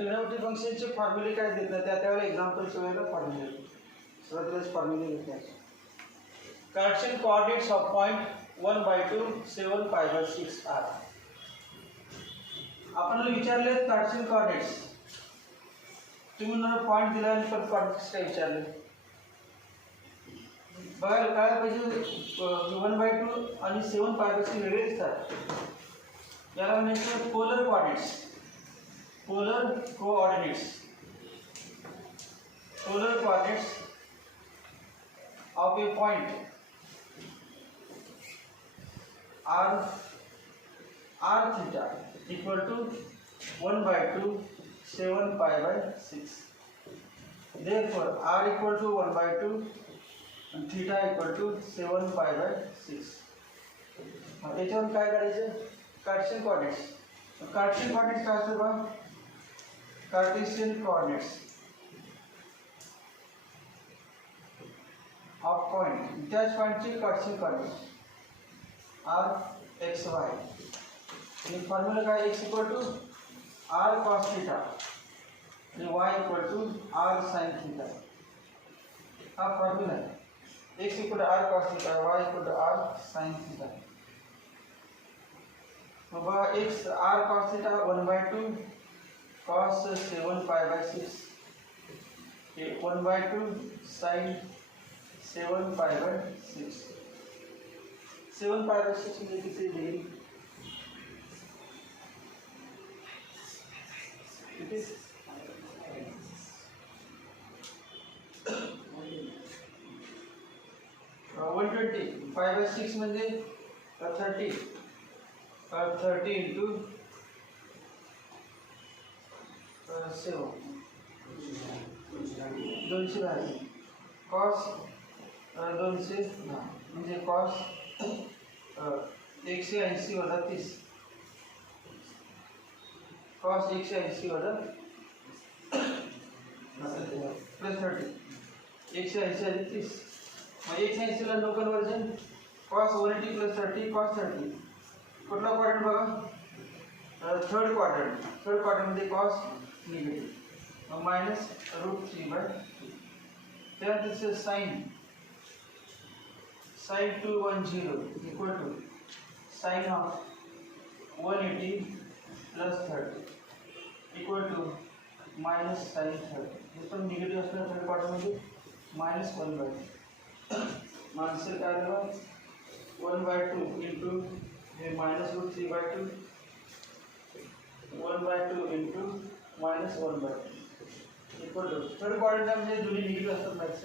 Trigonometry फंक्शनचे फॉर्म्युले काय देत नाही त्यावेळेला एक्झाम्पलच्या वेळेला फॉर्म्युले सुरुवातीलाच फॉर्म्युले घेतले. Cartesian coordinates of point 1/2 7 π/6 r. आपल्याला विचारले कार्टेशियन कोऑर्डिनेट्स, तुम्ही मला पॉइंट दिला आणि पण कोऑर्डिनेट्स काय विचारले बघायला काय पाहिजे. 1/2 आणि 7 π/6 वेगळे दिसतात. याला म्हणायचं polar coordinates. Polar coordinates of a point r theta equal to 1/2 7 π/6. Therefore r equal to 1/2 and theta equal to 7 π/6. याच्यावर काय करायचं कार्टेशियन कोऑर्डिनेट्स. कार्टेशियन कोऑर्डिनेट्स काय असतं बघा. कार्टेशियन कोऑर्डिनेट्स ऑफ पॉइंट त्याच पॉइंटचे Cartesian coordinates r x y आणि formula काय x equal to r cos theta आणि y equal to r sine theta. हा फॉर्म्युला आहे. X equal to r cos theta, y equal to r sine theta. मग बघा x r cos theta 1/2 cos 7 π/6 हे 1/2 sign 7 π/6. 7 π/6 म्हणजे किती degree? किती? 120. 5/6 म्हणजे 30. 30 into 7 210 कॉस 210 म्हणजे कॉस 180 वजा 30 कॉस 180 वजा प्लस 30 180 आणि 30 मग 180 ला no conversion cos 180 plus 30 cos 30. कुठला क्वाड्रंट बघा थर्ड क्वाड्रंट मध्ये कॉस निगेटिव्ह मायनस √3/2. त्यानंतर sine 210 equal to sine of 180 plus 30 equal to minus sine 30. हे पण निगेटिव्ह असणार थर्ड क्वाड्रंटमध्ये -1/2. माणसं काय झालं 1/2 इंटू हे minus √3/2 1/2 into minus 1/2 equal to third quadrant म्हणजे दोन्ही निगेटिव्ह असतात मॅक्स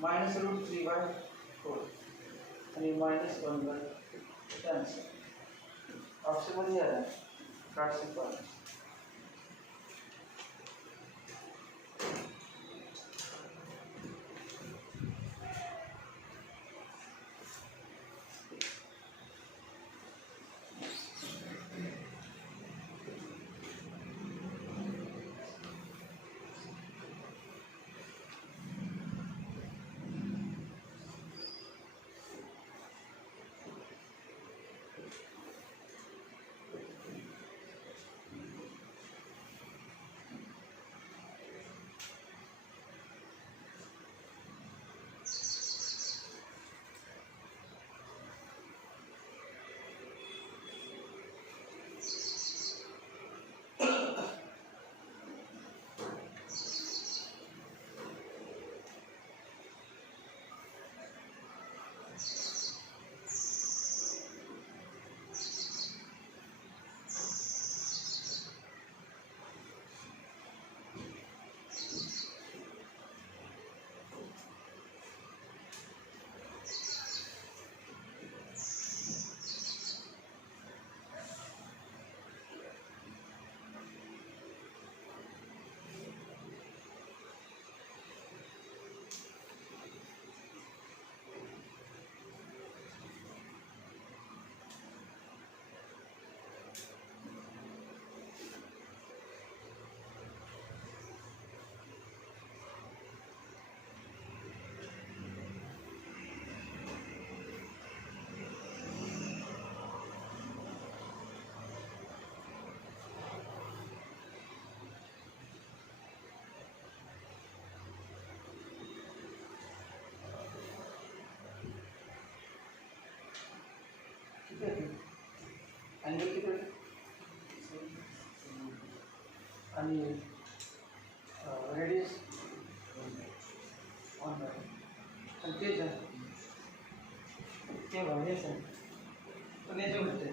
मायनस √3/4 आणि मायनस 1/2. कॅन्सल ऑप्शनमध्ये आहे कार्टेशियन कोऑर्डिनेट्स. आणि रेडियस 1 बाय आणि तेच आहे ते हेच आहे पण याचे उलटे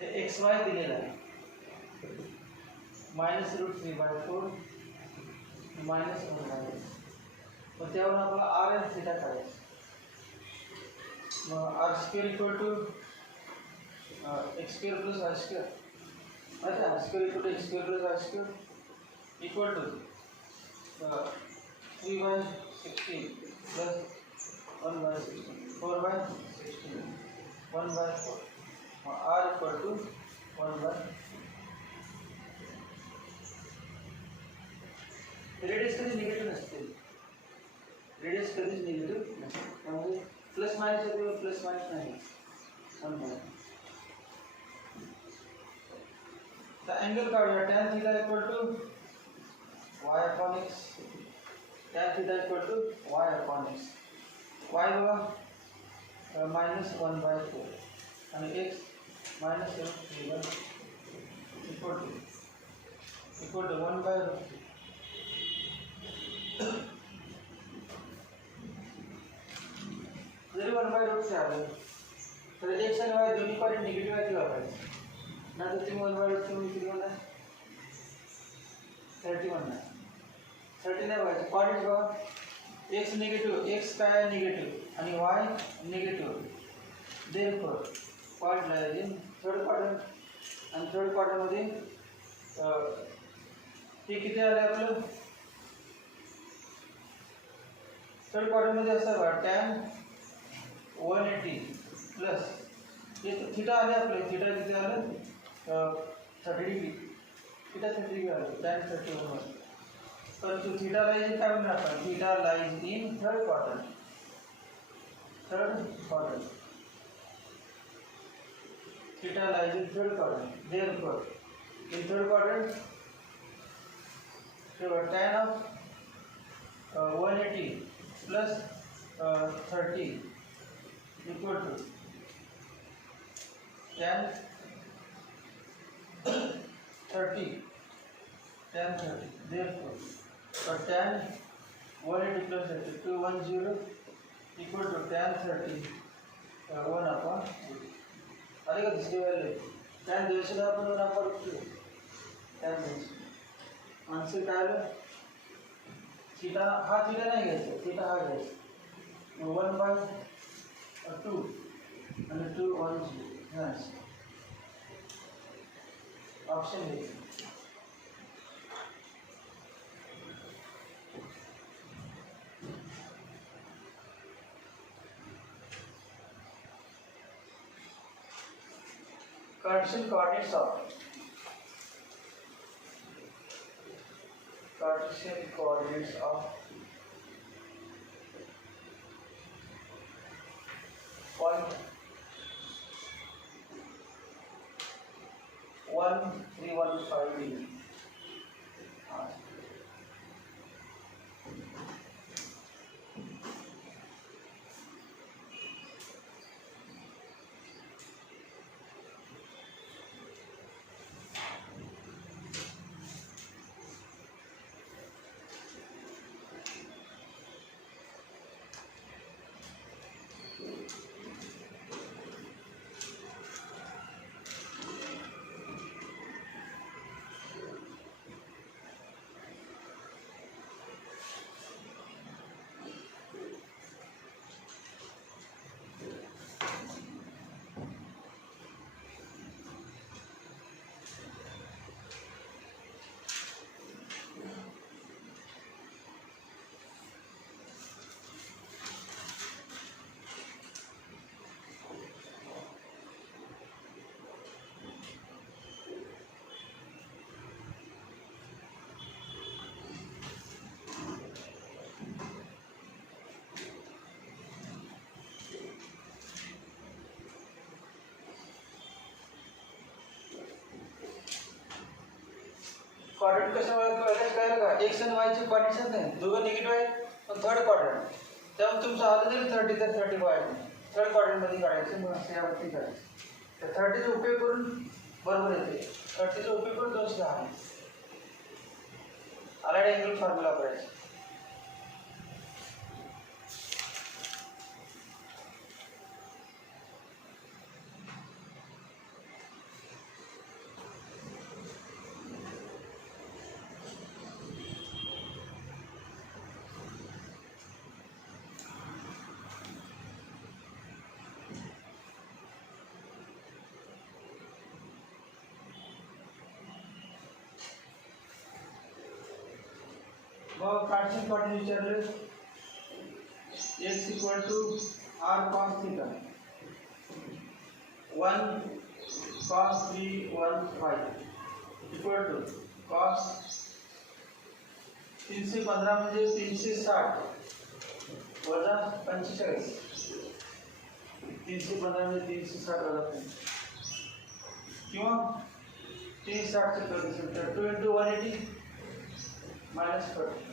ते एक्स वाय दिलेला आहे -√3/4 -1/x मग त्यावर आपल्याला आर एन थिटा काढायचं मग r² x² + r². अच्छा r² = x² + r² equal to 3/16 plus 1/16 4/16 1/4 r equal to 1/. Radius कधी निगेटिव्ह नसते रेडियस कधीच निगेटिव्ह नसते त्यामुळे प्लस मायनस येते प्लस मायनस नाही 1/. तर अँगल काढूया tan θ = y/x tan θ = y/x y बघा -1/4 आणि x -√3/4 equal to 1/√3. जरी 1/√3 आलं तर x आणि y दोन्ही कॉर्डिनेट निगेटिव्ह आहे किंवा पाहिजे नाही तुम्ही 1/√3 म्हणजे किती म्हणणार 30 म्हणणार 30 नाही पाहिजे कॉर्डिनेट बघा x निगेटिव्ह x काय निगेटिव्ह आणि y negative therefore point line third quadrant आणि थर्ड क्वाड्रंटमध्ये हे किती आले आपलं थर्ड क्वाड्रंटमध्ये असं बघा tan 180 प्लस हे थिटा आले आपले थिटा किती आलं 30 डिग्री थिटा 30 डिग्री आलं tan 31 परंतु थिटा लाईज काय म्हणणार आपण theta lies in third quadrant theta lies in third quadrant. Therefore, in third quadrant, so tan of 180 plus 30 equal to tan 30. Therefore, tan 180 plus 30 210 equal to tan 30 1/8. अरे का दुसरी value tan 200 आपण 1/√2 tan 200 answer काय आलं theta हा theta नाही घ्यायचा theta हा घ्यायचा 1/2 आणि 210 हा ऑप्शन घ्यायचा Cartesian coordinates of point 1315 degree. Quadrant कसं कळलं का एक्स आणि वायचे क्वाड्रंट्स नाही दोघं निगेटिव्ह आहेत पण थर्ड क्वाड्रंट त्यामुळे तुमचं आलं जरी 30 तर 30 वाढ नाही थर्ड क्वाड्रंटमध्ये काढायचे, मग असं यावरती काढायचं. तर 30चा उपयोग करून बरोबर येते. 30चा उपयोग करून 210 आहे. अलाइड अँगल फॉर्म्युला वापरायचा. कार्टेशियन कोऑर्डिनेट विचारले. x equal to r cos theta 1 cos 315 equal to cos 315 म्हणजे 360 वजा 45. 315 म्हणजे 360 वजा 45 किंवा 360 चे करू शकतो. 2 into 180 minus 40.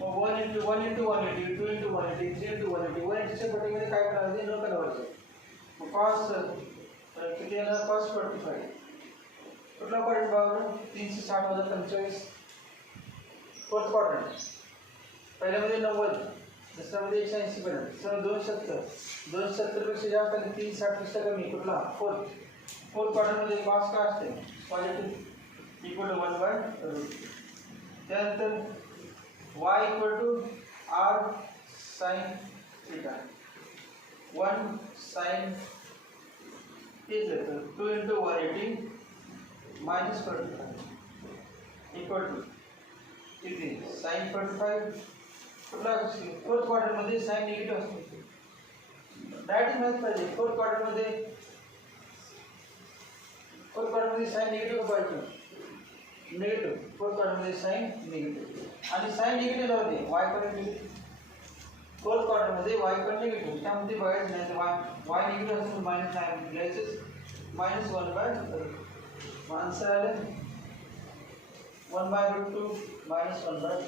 मग 1 into 180, 2 into 180, 3 into 180. 180 च्या पटीमध्ये काय करायचं? न करायचं. मग cos किती येणार? cos 45. कुठला क्वाड्रंट बघा? 360 वजा 45. Fourth quadrant. पहिल्यामध्ये 90, दुसऱ्यामध्ये 180 पर्यंत. सर 270. 270 पेक्षा जास्त आणि 360 पेक्षा कमी. कुठला? फोर्थ क्वाड्रंटमध्ये cos काय असते? Positive equal to 1/√. त्यानंतर y equal to r sin theta 1 sin तेच येतं 2 into 180 minus 45 इक्वल टू किती? sin 45. कुठला? फोर्थ क्वाड्रंटमध्ये साइन निगेटिव्ह असतो. डायरेक्ट माहित पाहिजे. फोर्थ क्वाड्रंटमध्ये साइन निगेटिव्ह पाहिजे. निगेटिव्ह. फोर्थ क्वाड्रंटमध्ये साइन निगेटिव्ह आणि साइन निगेटिव्ह जाऊ दे. y पण निगेटिव्ह. फोर्थ क्वाड्रंटमध्ये y पण निगेटिव्ह. त्यामध्ये बघायचं नाही तर y निगेटिव्ह असेल मायनस साइन घ्यायचंच. -1/√. आन्सर आलं 1/√2 -1/.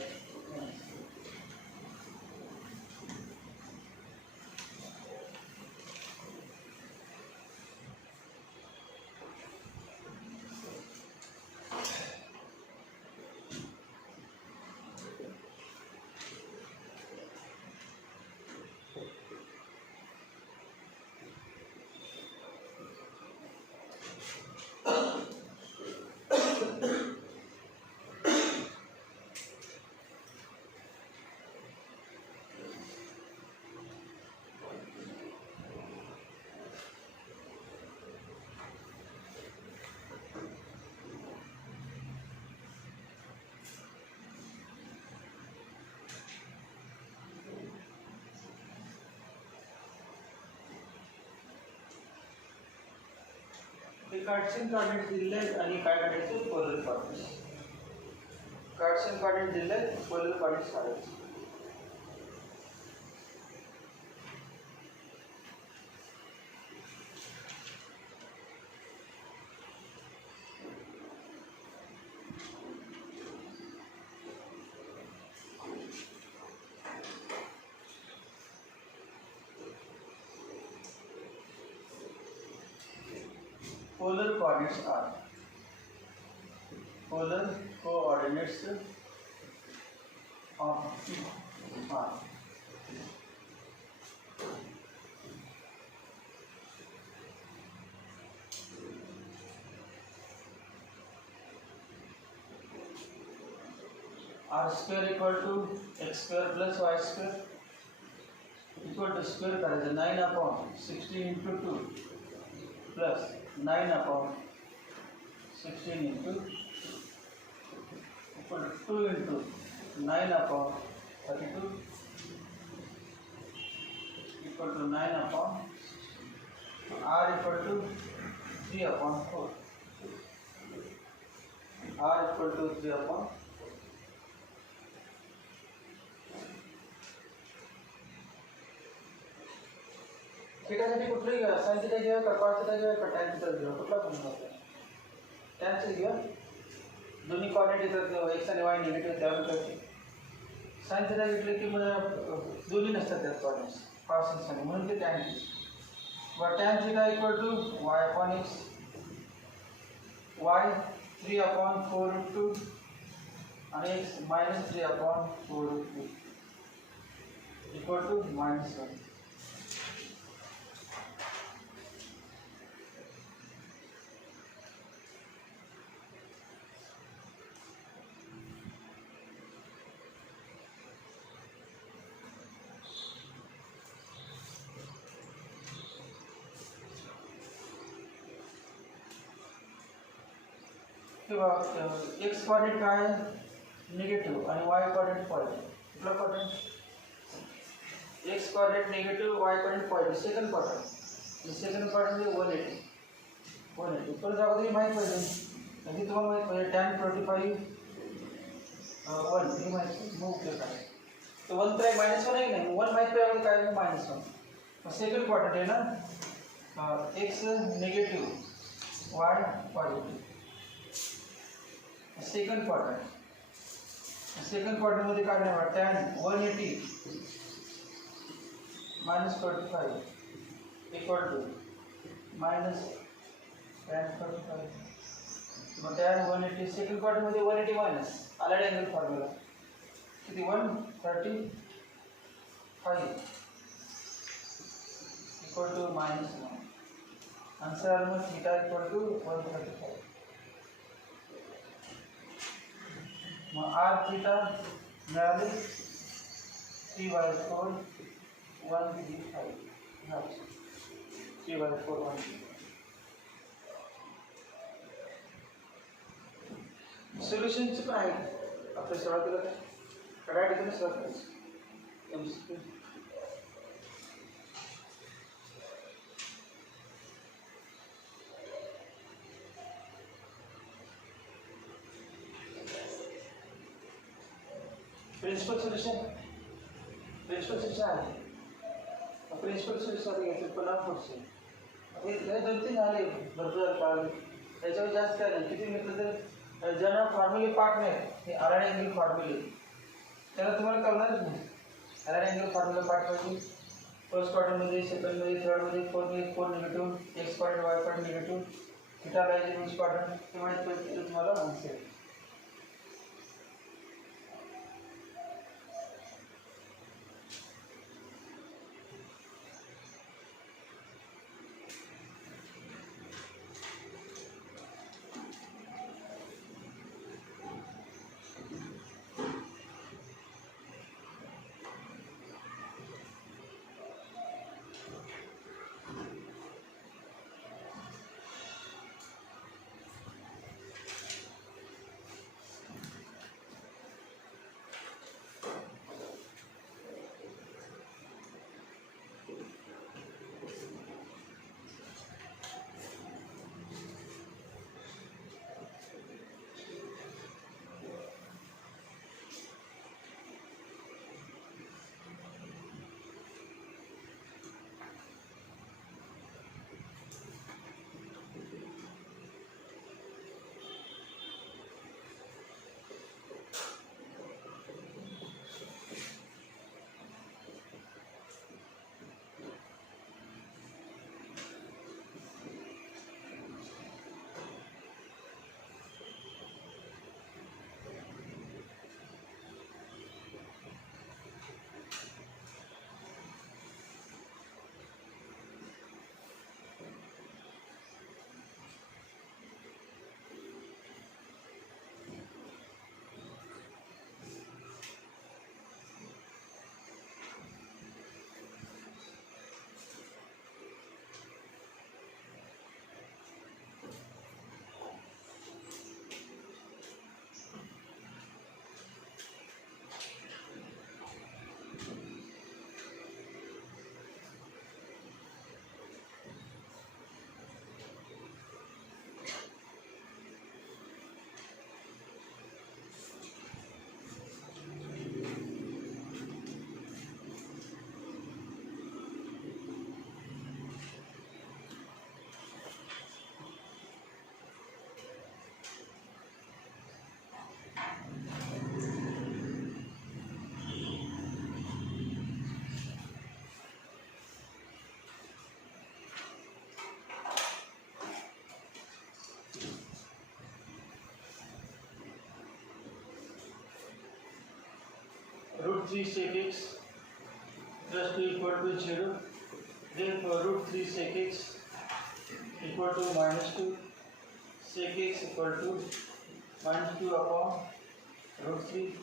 कार्टेशियन कोऑर्डिनेट दिले आणि काय काढायचं? Polar coordinate. कार्टेशियन कोऑर्डिनेट दिले, पोलर कोऑर्डिनेट काढायचे. Polar coordinates are polar coordinates of are r square equal to x square plus y square equal to square करायचं 9/16 into 2 plus 9/16 into equal to 2 into 9/32 equal to 9/, r equal to 3/4. r equal to 3/4. थीटासाठी कुठलंही घ्या. Sine theta घ्या का cos theta घ्या का tan theta घ्या. कुठला पण घ्या. टॅनचं घ्या. दोन्ही कोऑर्डिनेट येतात एक्स आणि वाय निगेटिव्ह त्यावेळी करते. साइन थीटा घेतलं की मग दोन्ही नसतात त्यात कोऑर्डिनेट्स. cos inside म्हणून ते tan theta. But tan theta equal to y upon x, y 3 upon 4 root 2 and x minus 3 upon 4 root 2 equal to -1. X coordinate काय आहे निगेटिव्ह आणि वाय कोऑर्डिनेट पॉझिटिव्ह. कुठला coordinate x coordinate negative Y coordinate positive. Second quadrant म्हणजे 180 पण अगोदर माहीत पाहिजे म्हणजे तुम्हाला माहीत पाहिजे tan 45 1 हे माहीत मग उपयोग काय तो 1 तर -1 आहे नाही 1 माहीत पाहिजे काय -1. सेकंड क्वाड्रंट आहे ना x negative Y positive. Second quadrant मध्ये काय नाही tan 180 -45 equal to minus tan 45. मग tan 180 सेकंड क्वाड्रंट मध्ये 180 मायनस आलाड अँगल फॉर्म्युला किती 135 equal to -1. आन्सर मग थीटा equal to 135. मग r थीटा मिळाले 3/4 1/5 3/4 1. सोल्युशनचे पण आहेत आपल्या सुरुवातीला काय ठिकाणी सुरुवात करायची MCQ. प्रिन्सिपल सोल्यूशन आहे. प्रिन्सिपल सोल्यूशन घ्यायचं पुन्हा पुढचे हे 2-3 झाले भरपूर पाळले त्याच्यावर जास्त काय नाही. किती मिळतं तर ज्यांना फॉर्म्युले पाठ नाही हे आराड अँगल फॉर्म्युले त्याला तुम्हाला कळणारच नाही. आराड अँगल फॉर्म्युला पाठ पाहिजे. फर्स्ट क्वाड्रंटमध्ये सेकंडमध्ये थर्डमध्ये four negative x quadrant y quadrant negative theta पाहिजे विच क्वाड्रंट ते माहीत पाहिजे तुम्हाला answer. 3 sec x plus 2 equal to 0. Therefore root 3 sec x equal to minus 2. Sec x equal to minus 2 upon root 3.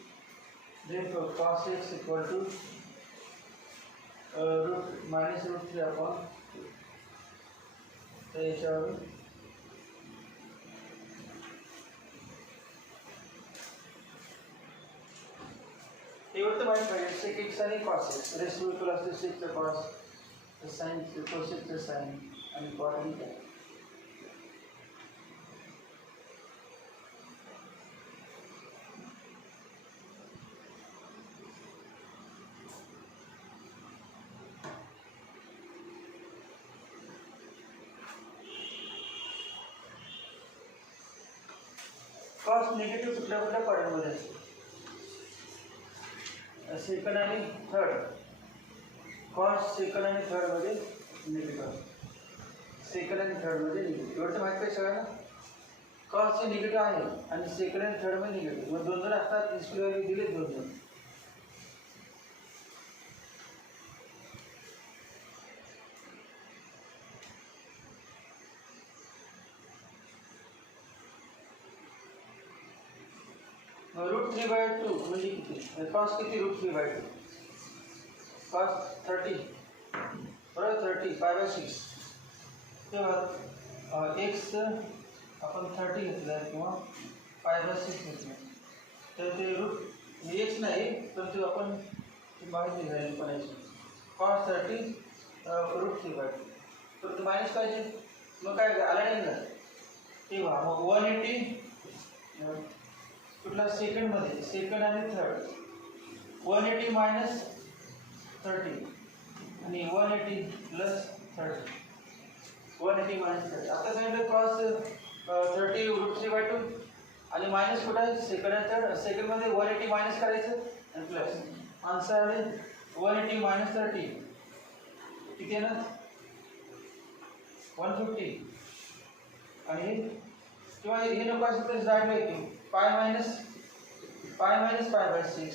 Therefore cos x equal to minus root 3 upon 2. So याच्यावर एवढं माहिती पाहिजे sec x आणि cos x rest equal असते sec चा cos sin cosec चा sin आणि cot आणि tan. कॉस निगेटिव्ह कुठल्या कुठल्या क्वाड्रंटमध्ये असतो सेकंड आणि थर्ड कॉस सेकंड आणि थर्डमध्ये निगेटिव्ह असतो सेकंड आणि थर्डमध्ये निगेटिव्ह एवढं माहिती आहे सगळ्यांना कॉसचे निगेटिव्ह आहे आणि सेकंड आणि थर्डमध्ये निगेटिव्ह मग दोन असतात प्रिन्सिपल व्हॅल्यू दिले दोन रूट 3/2 म्हणजे किती कॉस किती रूट 3/2 कॉस 30 बरोबर 30 5/6 तेव्हा एक्स आपण 30 घेतलं किंवा 5/6 घेतलं तर ते रूट एक्स नाही तर ते आपण माहिती झाली पण कॉस 30 रूट 3/2 तर ते मायनस पाहिजे मग काय आला नाही ना तेव्हा मग 180 कुठला सेकंडमध्ये सेकंड आणि थर्ड 180 मायनस 30 आणि 180 प्लस 30 180 मायनस 30 आता सांगितलं क्रॉस 30 रूट 3/2 आणि मायनस कुठं आहे सेकंड आणि थर्ड सेकंडमध्ये 180 मायनस करायचं आणि प्लस आन्सर आहे 180 मायनस 30 किती आहे ना 150 आणि किंवा हे नको असेल तर जायला येतो पाय मायनस 5/6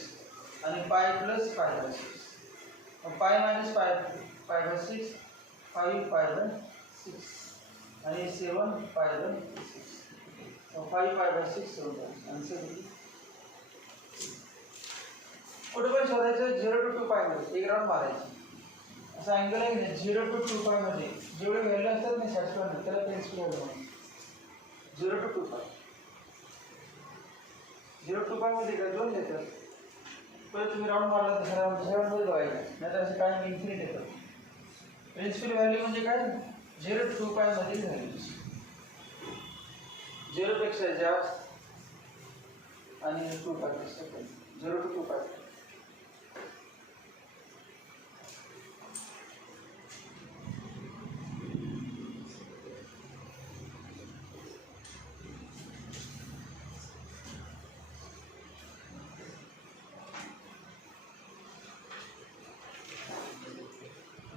आणि पाय प्लस 5/6 पाय मायनस 5/6 5/6 आणि 7/6 5/6 आन्सर कुठे पण शोधायचं 0 to 2 पायमध्ये एक राऊंड मारायचं असं अँगल आहे ना 0 to 2 पायमध्ये जेवढे व्हॅल्यू असतात ना सॅटिस्फाय त्याला प्रिन्सिपल व्हॅल्यू 0 to 2 पाय 0 to 5 मध्ये काय दोन येतात परत तुम्ही राऊंड मारला तर राऊंड 7 मध्ये जायचं नाहीतर असं काय इन्फिनिट येतं प्रिन्सिपल व्हॅल्यू म्हणजे काय 0 to 2 मध्ये व्हॅल्यू 0 पेक्षा जास्त आणि 2 पेक्षा कमी 0 to 2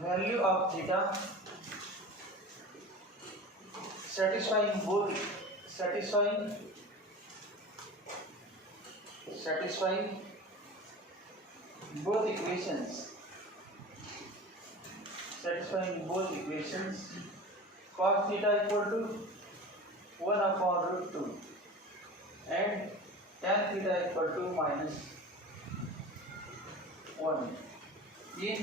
value of theta satisfying both equations cos theta equal to 1 upon root 2 and tan theta equal to minus 1 in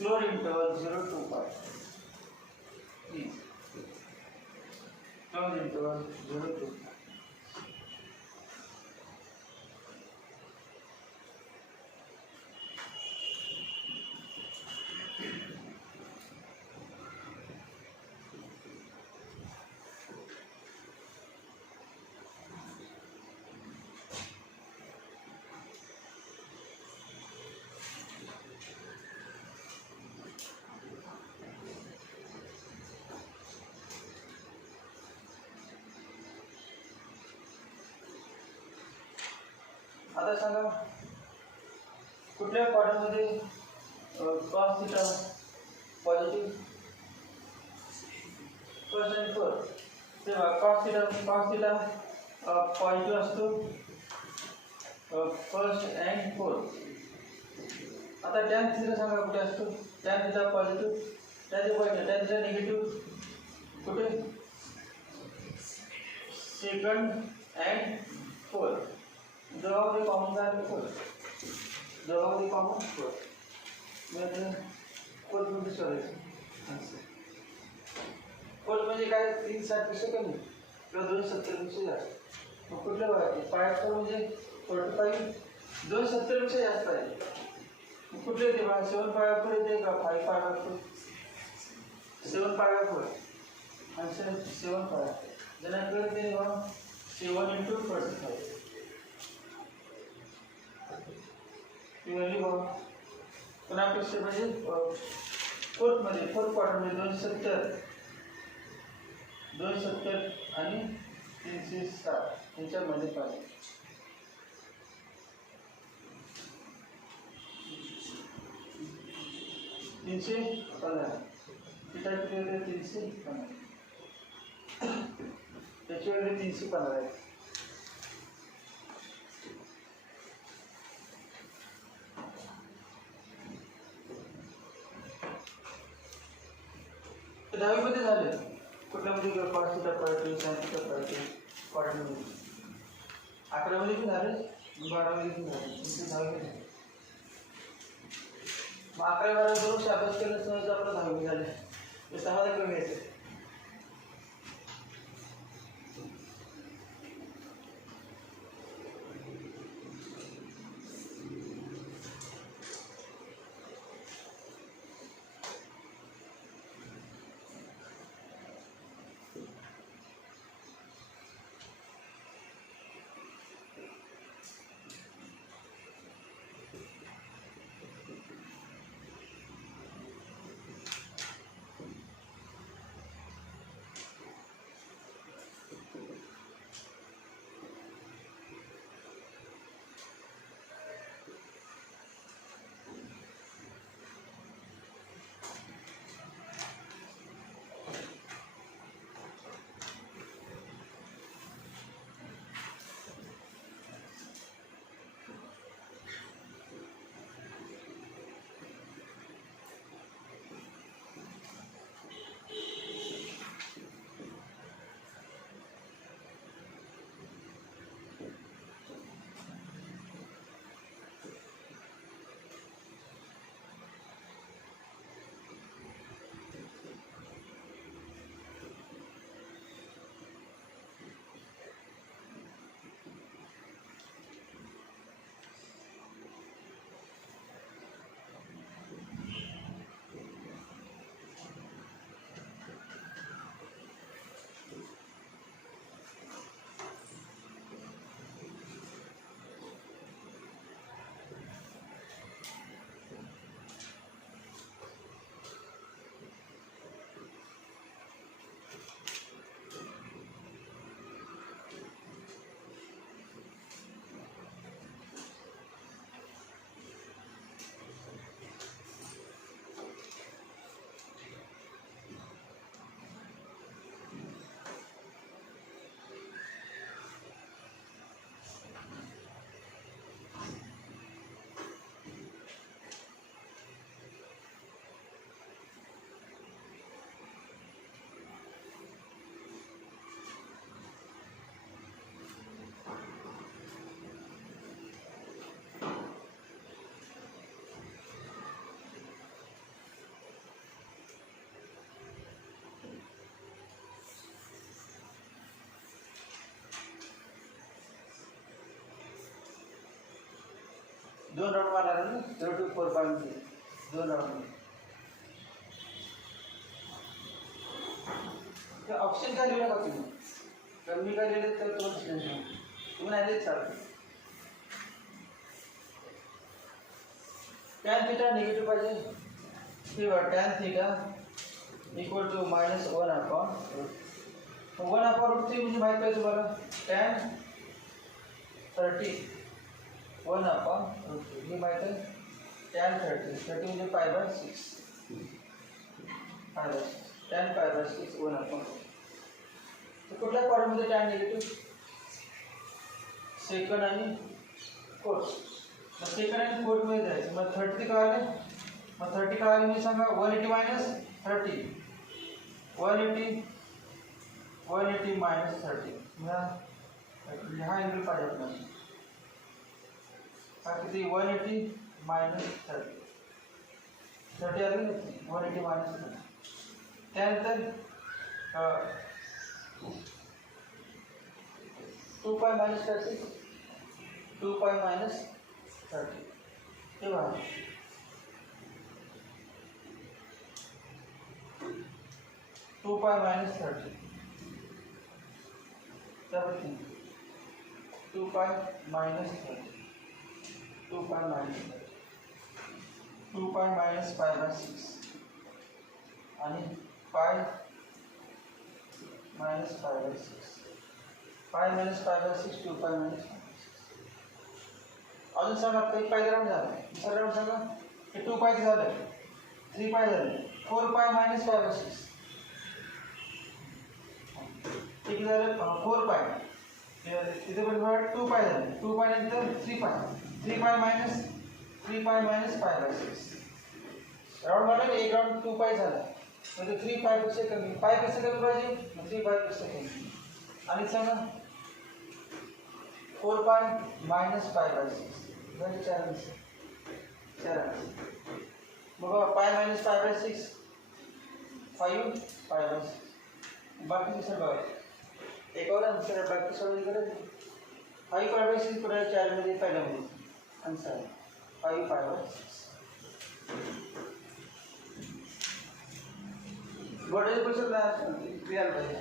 closed interval 0 to 5 please closed interval 0 to 5 आता सांगा कुठल्या क्वाड्रंटमध्ये cos थीटा पॉझिटिव्ह फर्स्ट आणि fourth तेव्हा cos theta positive असतो first and fourth. आता tan theta सांगा कुठे असतो. Tan theta positive, tan theta negative कुठे. Second and fourth. दोघांमध्ये कॉमन काय आहे फोर्थ. दोघांमध्ये कॉमन फोर्थ. म्हणजे फोर्थ मध्ये सोडायचं. फोर्थ म्हणजे काय 360 कमी किंवा 270 जास्त. मग कुठलं बघायचं. 5 म्हणजे 45 270 जास्त आहे. कुठले ते बघा. 7 येते का 5 7 आणि 7 जणांकडे ते बघा 7 into 45 बघा. पुन्हा पेक्षा म्हणजे फोर्थ क्वार्टरमध्ये 270 आणि 360 यांच्यामध्ये पाहिजे. 315 थिटा किती होते 315. त्याच्यामध्ये 315 आहे. दहावीमध्ये झाले. कुठल्यामध्ये cos theta point sine theta point क्वाड्रंटमध्ये. 11वीमध्ये पण झाले, 12वीमध्ये पण झाले. 10वीमध्ये मग 11-12 दोन वर्ष अभ्यास केला समजा आपलं 10वी झाले. ते 6 कमी यायचे. दोन राऊंड मारणार ना. 0 to 4 पॉईंट 2 राऊंड. ऑप्शन काय लिहिलं का तुम्ही. कमी काय लिहिले तर तुम्ही नाही देत चालतं. टॅन थिटा निगेटिव्ह पाहिजे किंवा टॅन थिटा इक्वल टू -1/√3. 1/√3 म्हणजे माहिती आहे तुम्हाला. टॅन 30 1/√3 ही माहिती आहे. टॅन 30 म्हणजे π/6. टॅन π/6 1/√3. तर कुठल्या क्वाड्रंटमध्ये टॅन निगेटिव्ह. सेकंड आणि मग सेकंड आणि फोर्थ मध्ये जायचं. मग 30 का आले? मग 30 का आले मी सांगा. 180 मायनस 30, 180 मायनस 30. हा अँगल पाहिजे आपल्याला. हा किती? 180 मायनस 30. 30 आले ना, 180 मायनस 30. त्यानंतर 2 पाय मायनस 30, 2 पाय मायनस 30. हे बघा, 2 पाय मायनस 30. त्यापैकी 2 pi minus 30, 2 pi minus 30, 2 pi minus pi by 6 आणि pi minus pi by 6. Pi minus pi by 6, 2 pi minus pi by 6. अजून सांगा, काही पहिला राऊंड झाला. दुसरा राऊंड सांगा. हे 2 पाय झालं, 3 पाय झालं, 4 पाय मायनस पाय बाय 6. ठीक झालं. 4 पाय तिथे पण 2 पाय झाले. 2 पाय नंतर 3 पाय, 3 pi minus pi by 6. Round मारला. एक राऊंड 2 पाय झाला, म्हणजे 3 पाय पेक्षा कमी. पाय कसं कमी पाहिजे? 3 पाय पेक्षा कमी. आणि सांगा 4 पाय मायनस पाय बाय 6 म्हणजे 4. मग pi minus pi by 6, 5 pi by 6. बाकीचे सर्व बघा. एकावर आन्सर आहे, बाकी सगळं गरज नाही. 5 पाय बाय 6 पुढे 4 मध्ये पहिल्यामध्ये आन्सर आहे 5 पाय बाय 6. बोर्डाचे क्वेश्चन लिहायला पाहिजे.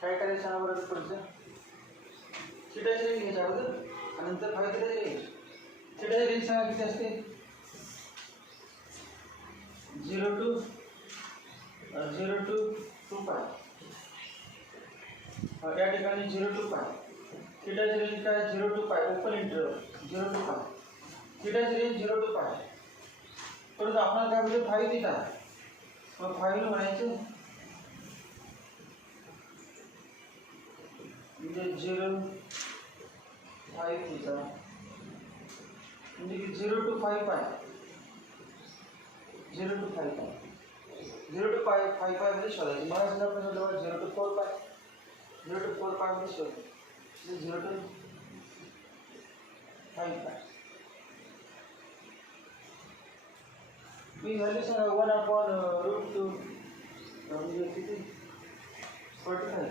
काय करायचं सांगा बरं. पुढचं थिटाची रेंज घ्यायच्या अगोदर आणि नंतर 5 थिटाची रेंज. थिटाची रेंज सांगा किती असते? 0 to 2 पाय. या ठिकाणी 0 to पाय. थिटाची रेंज काय? 0 to पाय. ओपन इंटरव्हल 0 to पाय. थिटाची रेंज 0 to पाय. परंतु आपल्याला काय म्हणजे 5 थिटा. मग 5 म्हणायचं म्हणजे 0 5 थिटा म्हणजे 0 to 5 पाय. 0 to 5 पाय. 0 to 5 पाय मध्ये शोधायचं. मला समजा आपण शोधलं 0 to 4 पाय. 0 to 4 पाय मध्ये शोध. 0 to 5 पाय. मी व्हॅल्यू सांगा 1/√2 म्हणजे किती? 45.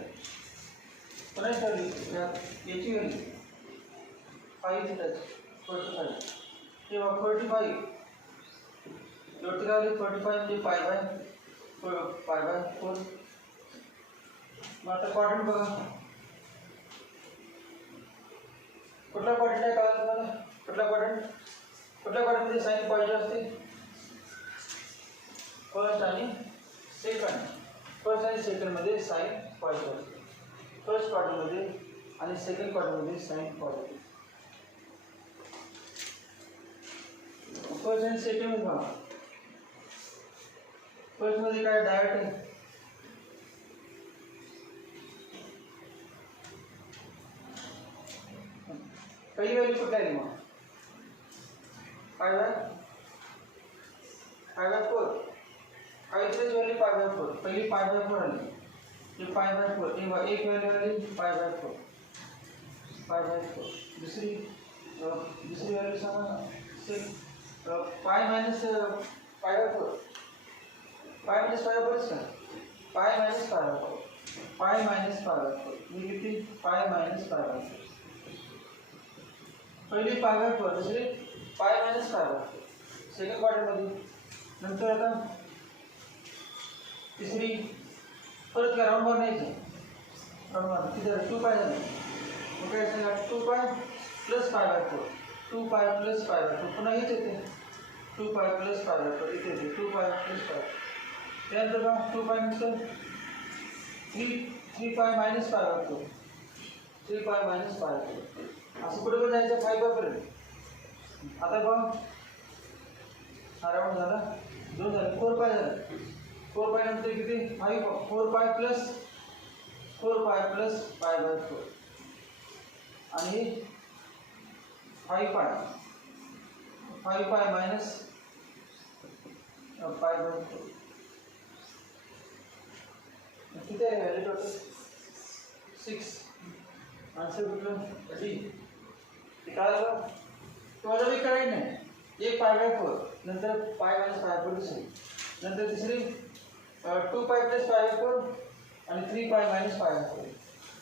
पण याची व्हॅल्यू 5 थिटाची 45. तेव्हा 45 शेवटी काय होईल 45 म्हणजे पाय बाय 4. मग आता क्वाड्रंट बघा, कुठला क्वाड्रंट आहे कळलं तुम्हाला? कुठल्या क्वाड्रंटमध्ये साईन पॉझिटिव्ह असते? फर्स्ट आणि सेकंडमध्ये साईन पॉझिटिव्ह असते. फर्स्ट क्वाड्रंटमध्ये आणि सेकंड क्वाड्रंटमध्ये साईन पॉझिटिव्ह. फर्स्ट आणि सेकंड बघा, फर्स्ट मध्ये काय डायरेक्ट आहे? पहिली व्हॅल्यू कुठे आहे मग? Pi by 4. काहीतरीच व्हॅल्यू पाय बाय 4. पहिली पाय बाय 4 आली, ही पाय बाय 4. एक व्हॅल्यू आली पाय बाय 4. दुसरी व्हॅल्यू सांगा. Pi minus pi by 4. Pi minus pi by 4 का? Pi minus pi by 4. Pi minus pi by 4 मी किती? Pi minus pi by 4. पहिली पाय बाय 4, दुसरी pi minus pi by 4. Second क्वाड्रंटमध्ये. नंतर आता तिसरी परत काय राऊंड मारून यायचं. राऊंड मारून किती झालं? 2 पाय झालं. मग काय सांगा? 2 पाय प्लस पाय बाय 4. 2 पाय प्लस पाय बाय 4. पुन्हा हेच येते 2 पाय प्लस पाय बाय 4. इथे येते 2 पाय प्लस पाय. त्यानंतर का 2 पाय नंतर 3 pi minus pi by 4. 3 pi minus pi by 4. असं कुठे पण जायचं 5 पर्यंत. आता बघ हा राऊंड झाला, 2 झाले, 4 पाय झालं. 4 पाय नंतर किती? 4 पाय प्लस पाय बाय 4 आणि 5 पाय मायनस पाय बाय 4. किती आहे व्हॅल्यू टोटल? 6. आन्सर कुठलं? डी. काय झालं? तुम्हाला बी करायचं नाही. एक पाय बाय 4 नंतर पाय मायनस पाय बाय 4 दुसरी, नंतर तिसरी 2 पाय प्लस पाय बाय 4 आणि 3 पाय मायनस पाय बाय 4.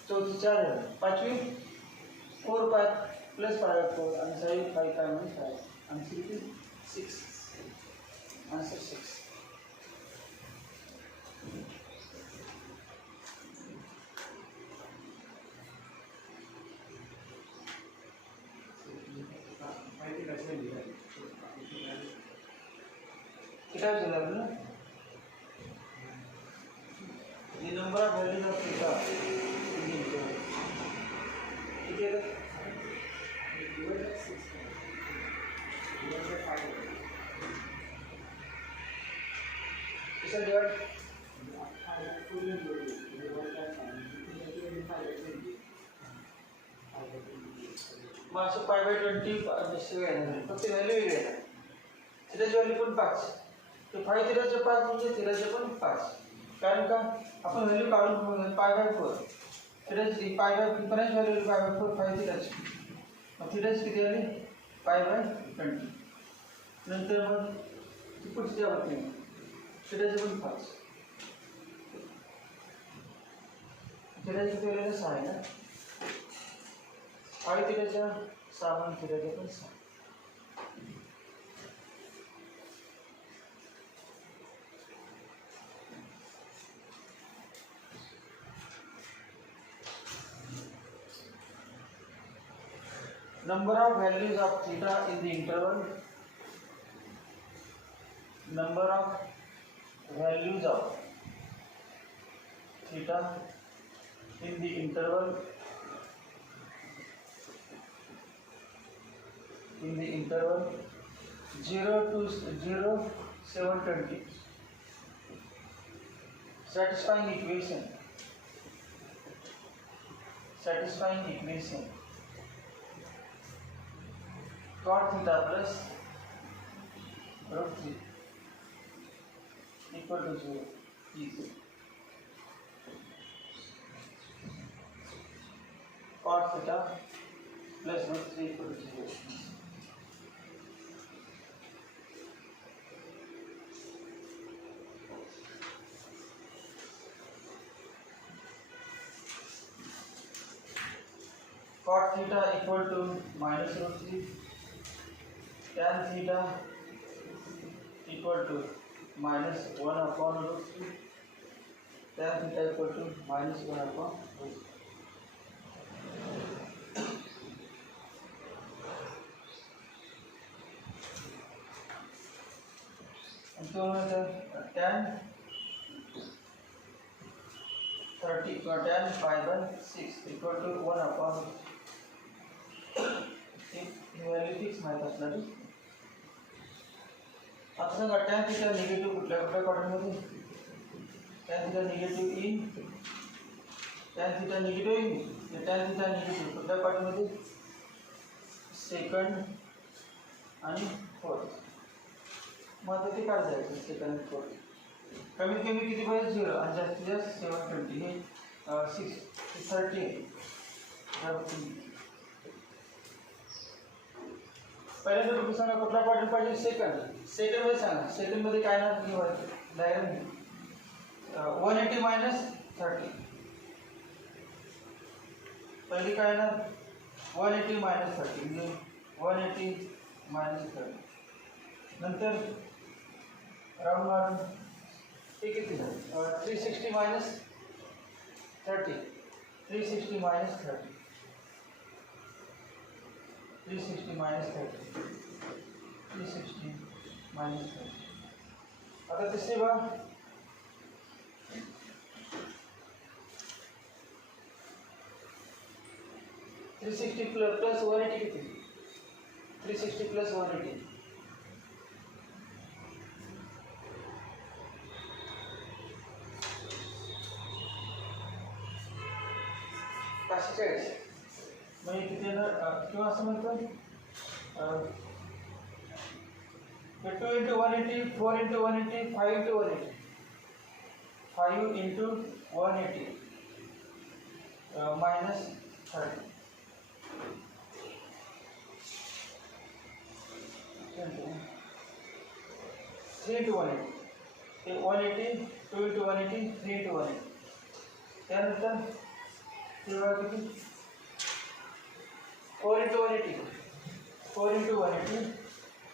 चौथी 4 झाली. पाचवी 4 पाय प्लस पाय बाय 4 आणि 6 पाय मायनस पाय. आन्सर किती? 6. आन्सर 6. क्या चला ना? ये number of values of theta किती आहे? किसका डिवाइड? मार्क्स पाय बाय 20 निश्चित आहे. फक्त व्हॅल्यू वेगळी आहे. थीटाची व्हॅल्यू पण 5. तो 5 थीटाचे 5 म्हणजे थीटाचे पण 5. कारण का आपण व्हॅल्यू काढून पाय बाय 4 थीटाची pi by difference value pi by 4 5 थीटाची. मग थीटाची किती आली? Pi by 20. नंतर मग ती पुढची आवृत्ती थीटाचे पण 5. थीटाची किती व्हॅल्यू? 6 आहे ना. 5 थीटाच्या 6 थीटाचे पण 6. Number of values of theta in the interval. Number of values of theta in the interval 0 to 720. Satisfying equation. Cot theta plus root 3 equal to 0. Easy. Cot theta plus root 3 equal to 0. Cot theta equal to minus root 3. Tan theta equal to -1/√3 tan theta equal to -1/√3. तो tan 30 tan π/6 equal to 1/, ही value fix माहित असणार. आता सांगा tan theta negative कुठल्या क्वाड्रंटमध्ये? tan theta negative in, tan theta negative कुठल्या क्वाड्रंटमध्ये? सेकंड आणि फोर्थ. मग आता ते काय जायचं सेकंड आणि फोर्थ. कमीत कमी किती पाहिजे? 0 आणि जास्तीत जास्त 720. हे 30 आहे. पहिल्यांदा तुम्ही सांगा कुठला क्वाड्रंट पाहिजे? सेकंड मध्ये सांगा. सेकंड मध्ये काय ना डायरेक्ट 180 - 30. पहिली काय ना 180 - 30 म्हणजे 180 - 30. नंतर राऊंड मारून हे किती झालं? 360 - 30. 360 - 30. 360 - 30. 360 - 30. आता तिसरी बघा. $360 + 180 किती? 360 + 180 540. म्हणजे किती येणार? किंवा असं म्हणतो 2 × 180, 4 × 180, 5 × 180. 5 × 180 -30. 3 × 180. ते 180, 2 × 180, 3 × 180. त्यानंतर तेव्हा किती? 4 × 180. 4 × 180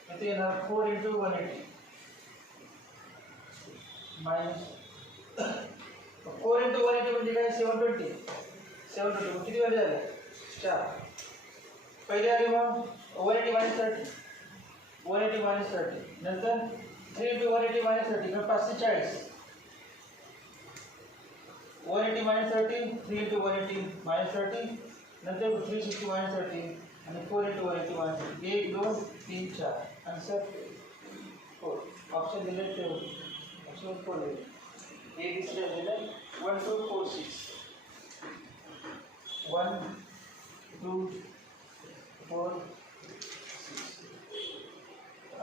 किती येणार? 4 × 180 मायनस 4 × 180 म्हणजे काय? 720. 720 किती वेळ झाले? 4. पहिले आले मग 180 - 30. 180 - 30. नंतर 3 × 180 - 30 का 540. 180 - 30, 3 × 180 - 30. नंतर 360 - 30 आणि 4 × 180 - 30. 1 2 3 4. आन्सर 4. ऑप्शन दिले ऑप्शन 4 दिले. ए बी सी दिले 1 2 4 6. 1 2 4 6.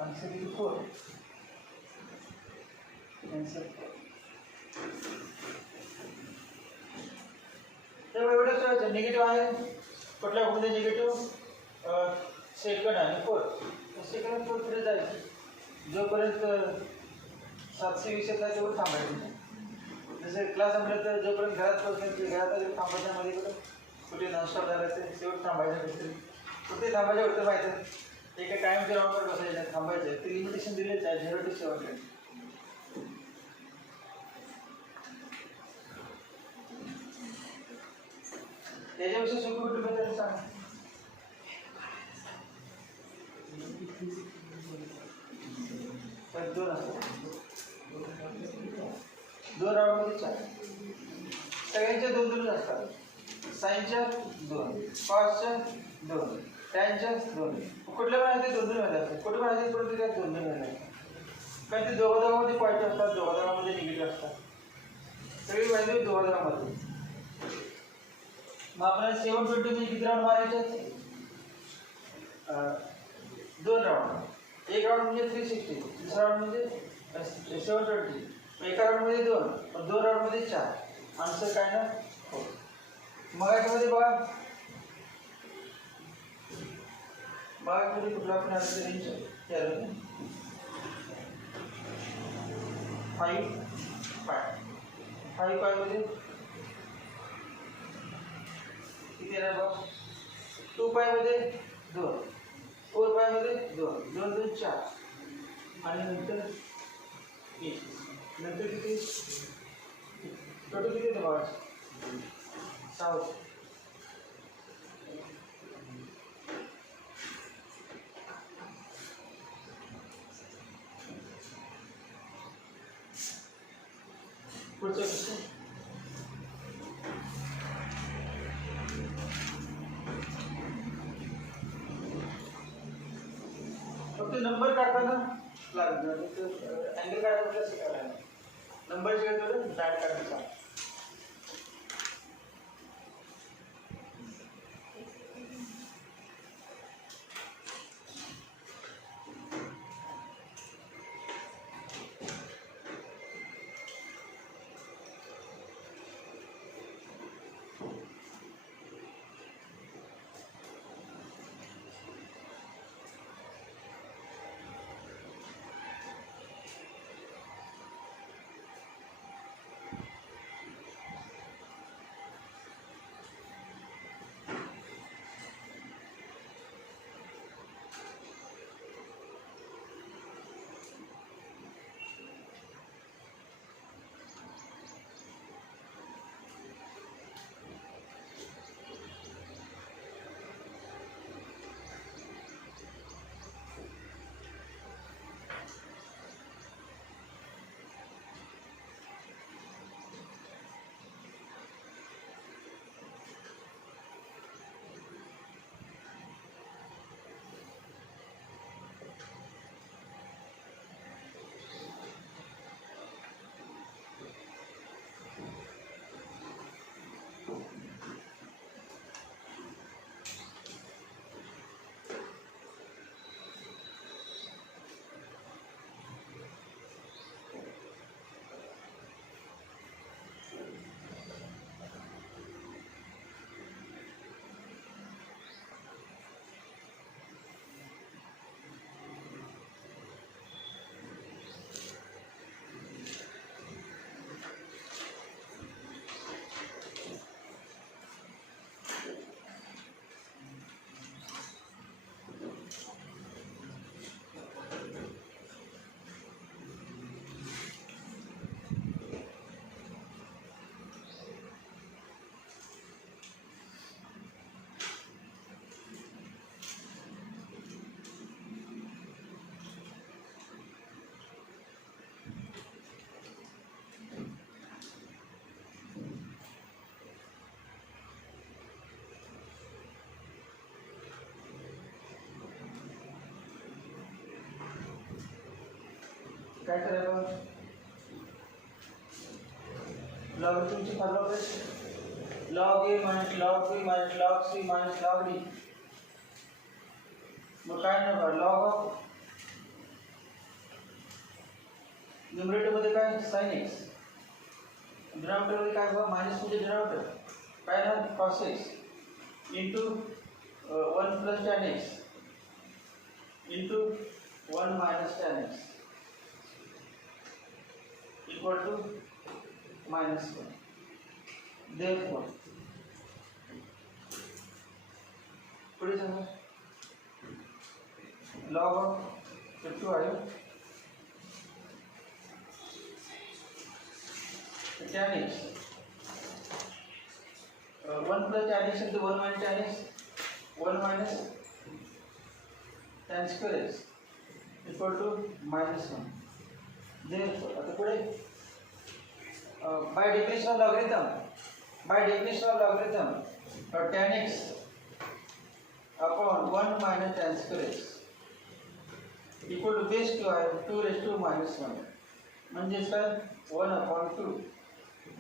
आन्सर किती? 4. आन्सर तर एवढंच निगेटिव्ह आहे. कुठल्या मध्ये निगेटिव्ह? सेकंड आणि फोर्थ. सेकंड आणि फोर्थ पुढे जायचं जोपर्यंत 720 येतात तेवढं थांबायचं. जसं क्लास संपलं तर जोपर्यंत घरात पोहोचलं घरात थांबायच्या मध्ये कुठे नॉनस्टॉप झालं तर तेवढं थांबायचं. कुठे थांबायचं होतं माहिती? एका टाईमच्या राऊंडवर बसायचं थांबायचं. ते लिमिटेशन दिलेच आहे 0 to 700. त्याच्याविषयी सोपी कुठे बद्दल सांगा. दोन असतात. 2 राऊंडमध्ये 4. सगळ्यांच्या 2 असतात. साईनच्या 2, कॉसच्या 2, टॅनच्या 2. कुठल्या पण आहे ते 2 व्हॅल्यू असतात. कुठे पण आहे परंतु त्यात 2 व्हॅल्यू असतात. कारण ते दोघांमध्ये पॉईंट असतात, दोघांमध्ये निगेटिव्ह असतात. सगळी व्हॅल्यू दोघांमध्ये. मग आपल्याला 720 म्हणजे किती राऊंड मारायचे? 2 राऊंड. एक राऊंड म्हणजे 360, दुसरा राऊंड म्हणजे 720. एका राऊंडमध्ये 2, 2 राऊंडमध्ये 4. आन्सर काय ना? हो. मग याच्यामध्ये बघा कुठला आपण आन्सर रेंज केलं 5 5 मध्ये किती येणार बघ? 2 मध्ये 2, 4 मध्ये 2, 2 2 4. आणि नंतर ईस्ट. नंतर किती टोटल किती येतं बघा साऊथ. पुढचं कसं फक्त नंबर काढताना लागणार अँगल काढायला कसं करायला नंबर जे येतो डायरेक्ट काढायचा. काय करायला लॉग तुमची formula log A minus log B minus log C minus log D. मग काय नाही लॉग ऑफ न्यूमरेटर मध्ये काय साइन एक्स डिनॉमिनेटर मध्ये काय बघा मायनस म्हणजे डिनॉमिनेटर काय ना cos x into 1 plus tan x into 1 minus tan x equal to minus 1. Therefore, put it somewhere. Log of 55 tan x 1 plus tan x into 1 minus tan x 1 minus tan square x equal to minus 1. Therefore, आता पुढे by definition of logarithm tan x upon 1 minus tan square x equal to base 2 raised to minus 1 म्हणजेच काय 1 upon 2.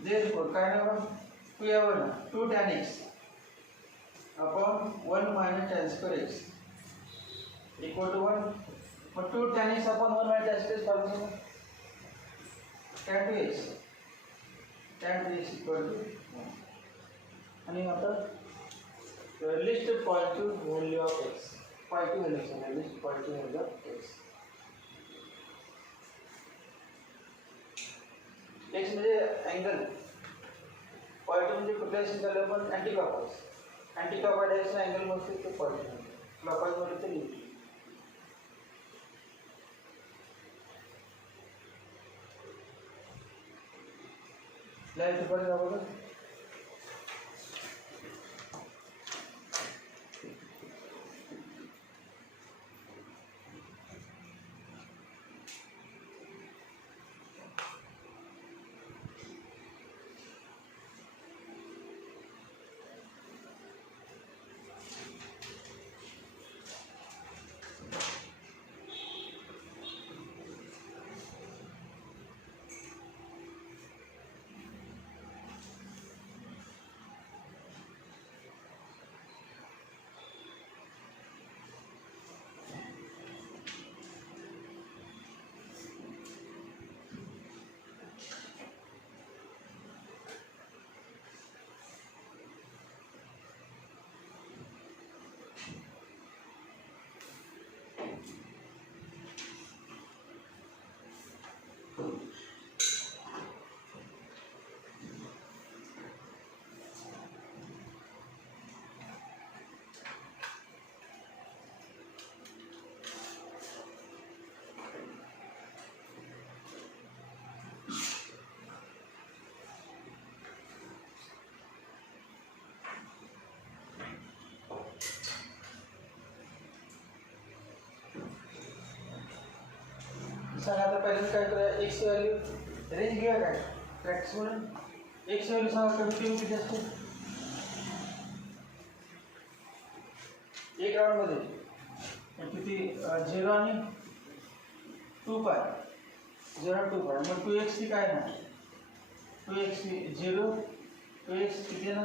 Therefore काय ना 2 tan x upon 1 minus tan square x equal to 1. मग 2 tan x upon 1 minus tan square formula tan 2x equal to 1. आणि आता list positive value of x positive value सांगा list positive value of x. x म्हणजे angle positive म्हणजे कुठल्याही single पण anti clockwise direction angle मध्ये तो positive clockwise मध्ये ते निगेटिव्ह. लाईव्ह पेपर द्या बघा. सांगा आता पहिल्यांदा काय करूया, एक्स व्हॅल्यू रेंज घेऊया काय प्रॅक्टिस म्हणून. एक्स व्हॅल्यू सांगा कमी किती असते एक राऊंडमध्ये किती 0 आणि 2 पाय 0 2 पाय. मग 2x ची काय ना 2x 0 2x किती ना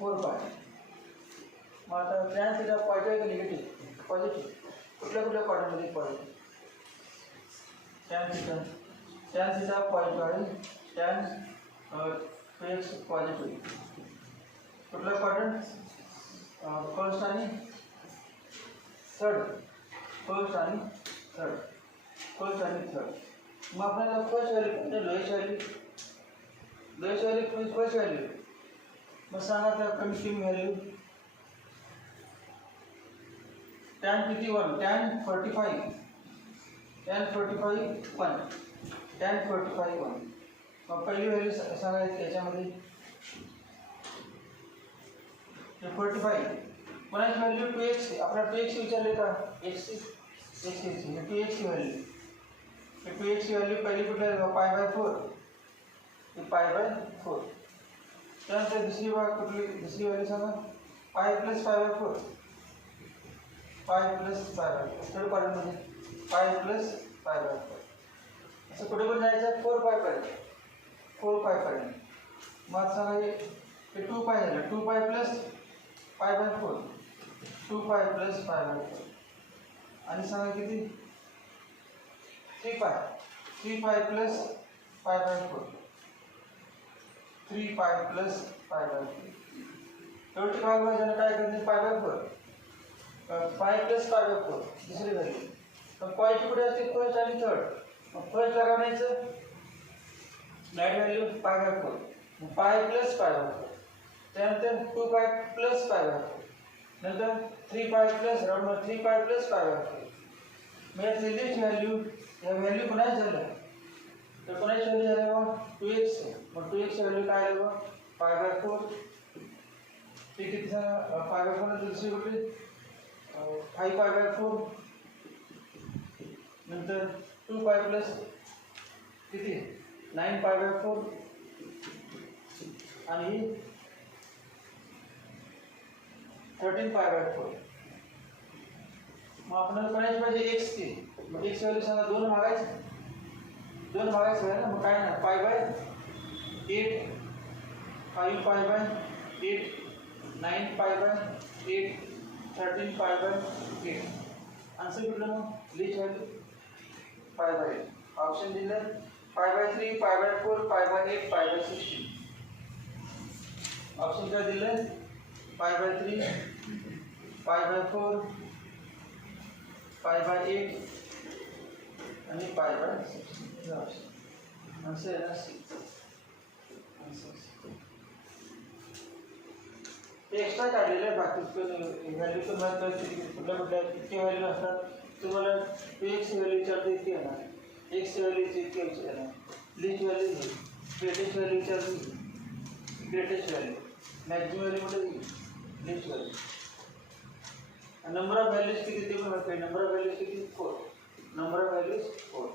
4 पाय. मग आता टॅन थिटा पॉझिटिव्ह का निगेटिव्ह? पॉझिटिव्ह. कुठल्या कुठल्या क्वाड्रंटमध्ये पॉझिटिव्ह? टॅन थिटा पॉझिटिव्ह आहे. Tan 2x positive. कुठला क्वाड्रंट? फर्स्ट आणि थर्ड. फर्स्ट आणि थर्ड. फर्स्ट आणि थर्ड. मग आपल्याला फर्स्ट व्हॅल्यू म्हणजे लोएस्ट व्हॅल्यू. लोएस्ट व्हॅल्यू म्हणजे फर्स्ट व्हॅल्यू. मग सांगा त्या कमी कमी व्हॅल्यू. टॅन किती 1? टॅन 45. टॅन 45 1. टॅन 45 1. मग पहिली व्हॅल्यू सांगायची याच्यामध्ये 45. कोणाची व्हॅल्यू 2x. आपल्याला 2x विचारले का? x ची 2x ची व्हॅल्यू. 2x ची व्हॅल्यू पहिली कुठे आहे? π/4. π/4. त्यानंतर दुसरी व्हॅल्यू सांगा π + π/4. π + π/4. थर्ड क्वाड्रंटमध्ये π + π/4. असं कुठे पण जायचं 4π पर्यंत. 4π पर्यंत. मग सांगा हे 2π झालं. 2π + π/4. 2π + π/4. आणि सांगा किती 3π. 3π + π/4. 3π + π/4. शेवटच्या भागामध्ये काय करणे π/4. π + π/4 दुसरी व्हॅल्यू. पण पॉईंट कुठे असते? फर्स्ट आणि थर्ड. मग फर्स्ट लगावायचं राईट व्हॅल्यू π/4. π + π/4. त्यानंतर 2π + π/4. नंतर 3π + राऊंड 3π + π/4. मग यातली लिस्ट व्हॅल्यू या व्हॅल्यू कोणाच झालं तर कोणाची व्हॅल्यू झाली बघा 2x. मग 2x ची व्हॅल्यू काय आली बघा π/4. ते किती सांगा π/4 दुसरी कुठली 5π/4. नंतर 2π + किती 9π/4. आणि 13π/4. मग आपल्याला करायची पाहिजे x ची. मग x व्हॅल्यू सांगा 2 भागायचं आहे ना. मग काय ना π/8 5π/8 9π/8 13π/8. आन्सर कुठलं मग लिस्ट व्हॅल्यू π/8. ऑप्शन दिलं π/3 π/4 π/8 π/16. ऑप्शन काय दिलं π/3 π/4 π/8 आणि π/16. आन्सर आहे ना सी. एक्स्ट्रा काढलेलं आहे. बाकी व्हॅल्यू तर माहीत कुठल्या किती व्हॅल्यू असतात. तुम्हाला एक्स व्हॅल्यू विचारते इतकी येणार. एक्स व्हॅल्यूची इतकी विचारणार. लिस्ट व्हॅल्यू ग्रेटेस्ट व्हॅल्यू विचारली, ग्रेटेस्ट व्हॅल्यू, मॅक्झिमम व्हॅल्यू म्हणजे list value. Number of values किती ते पण माहिती आहे. नंबर ऑफ व्हॅल्यूज किती 4. Number of values 4.